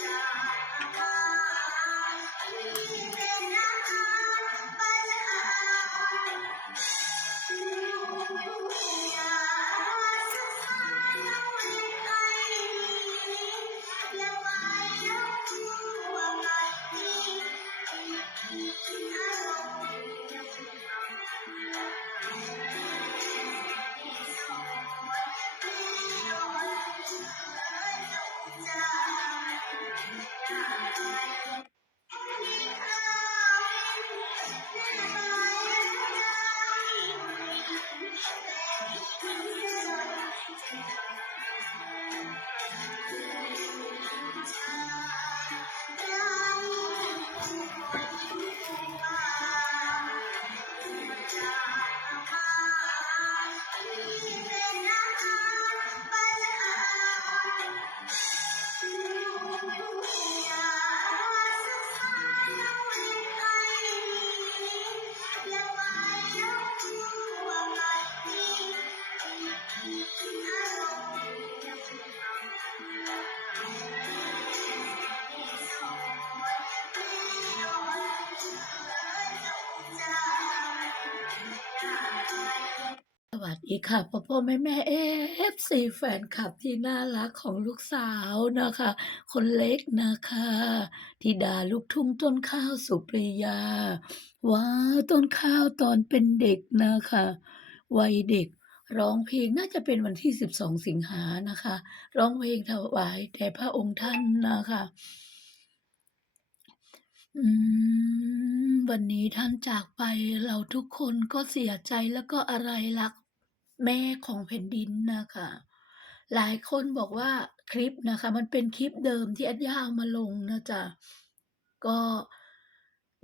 ส วัสดีค่ะพ่อพ่อแม่แม่เอฟซีแฟนคลับที่น่ารักของลูกสาวนะคะ คนเล็กนะคะธิดาลูกทุ่งต้นข้าวสุปรียา ว้าวต้นข้าวตอนเป็นเด็กนะคะ วัยเด็กร้องเพลงน่าจะเป็นวันที่ 12 สิงหานะคะ ร้องเพลงถวายแด่พระองค์ท่านนะคะวันนี้ท่านจากไปเราทุกคนก็เสียใจแล้วก็อะไรรัก แม่ของแผ่นดินน่ะค่ะ หลายคนบอกว่าคลิปนะคะ มันเป็นคลิปเดิมที่อัดย่าเอามาลงนะจ๊ะ ก็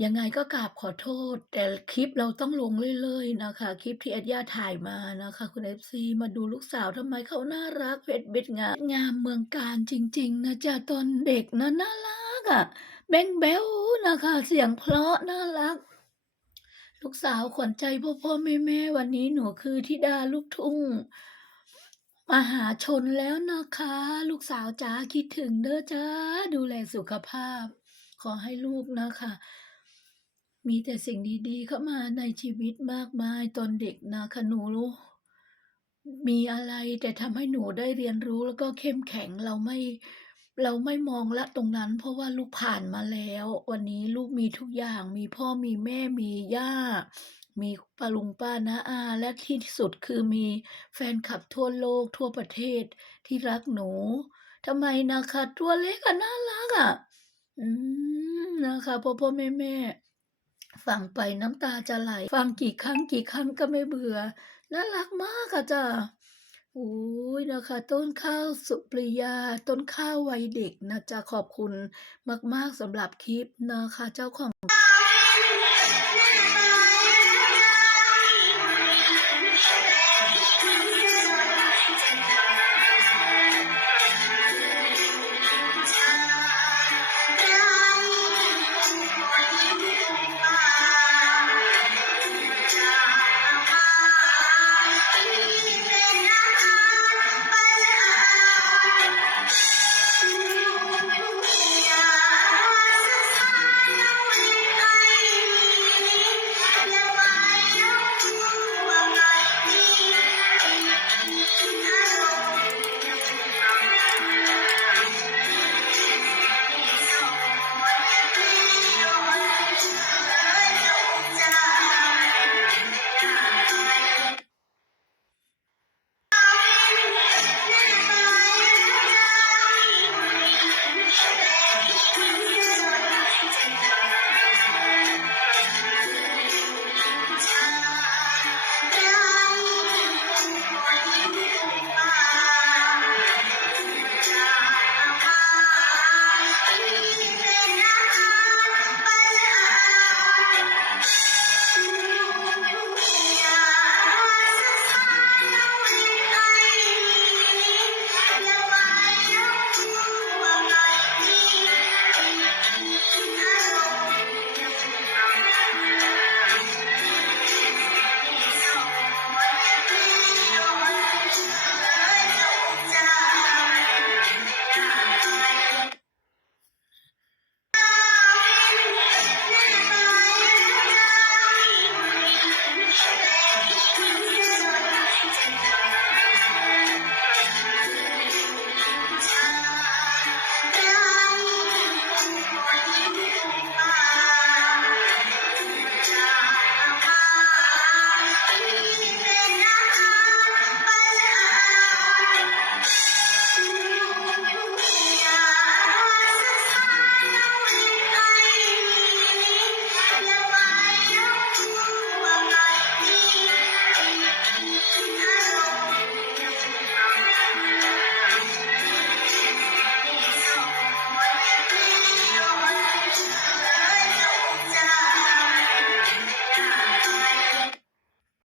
ยังไงก็กราบขอโทษ แต่คลิปเราต้องลงเรื่อยๆนะคะ คลิปที่อัดย่าถ่ายมานะคะ คุณ FC มาดูลูกสาวทำไมเขาน่ารักเพชรเม็ดงามงามเมืองกาญจริง ๆ นะจ๊ะตอนเด็กนะน่ารักอะแบงแบ๊วนะคะ เสียงเพราะน่ารัก ลูกสาวขวัญใจพ่อๆแม่ๆวันนี้หนูคือธิดาลูกทุ่งมหาชนแล้วนะคะ ลูกสาวจ๋าคิดถึงเด้อจ้าดูแลสุขภาพ ขอให้ลูกนะคะ มีแต่สิ่งดีๆเข้ามาในชีวิตมากมายตอนเด็กนะคะหนูมีอะไรแต่ทำให้หนูได้เรียนรู้แล้วก็เข้มแข็งเราไม่ เราไม่มองละตรงนั้น เพราะว่าลูกผ่านมาแล้ว วันนี้ลูกมีทุกอย่างมีพ่อมีแม่มีย่า มีป้าลุงป้าน้าอา และที่สุดคือมีแฟนคลับทั่วโลกทั่วประเทศที่รักหนูทำไมนะคะตัวเล็กอะน่ารักอะอืมนะคะพ่อๆแม่ๆฟังไปน้ำตาจะไหล ฟังกี่ครั้งกี่ครั้งก็ไม่เบื่อ น่ารักมากอะจ้ะ โอ้ยนะคะ ต้นข้าวสุปริยา ต้นข้าววัยเด็กนะจะขอบคุณมาก ๆสำหรับคลิปนะคะ เจ้าของ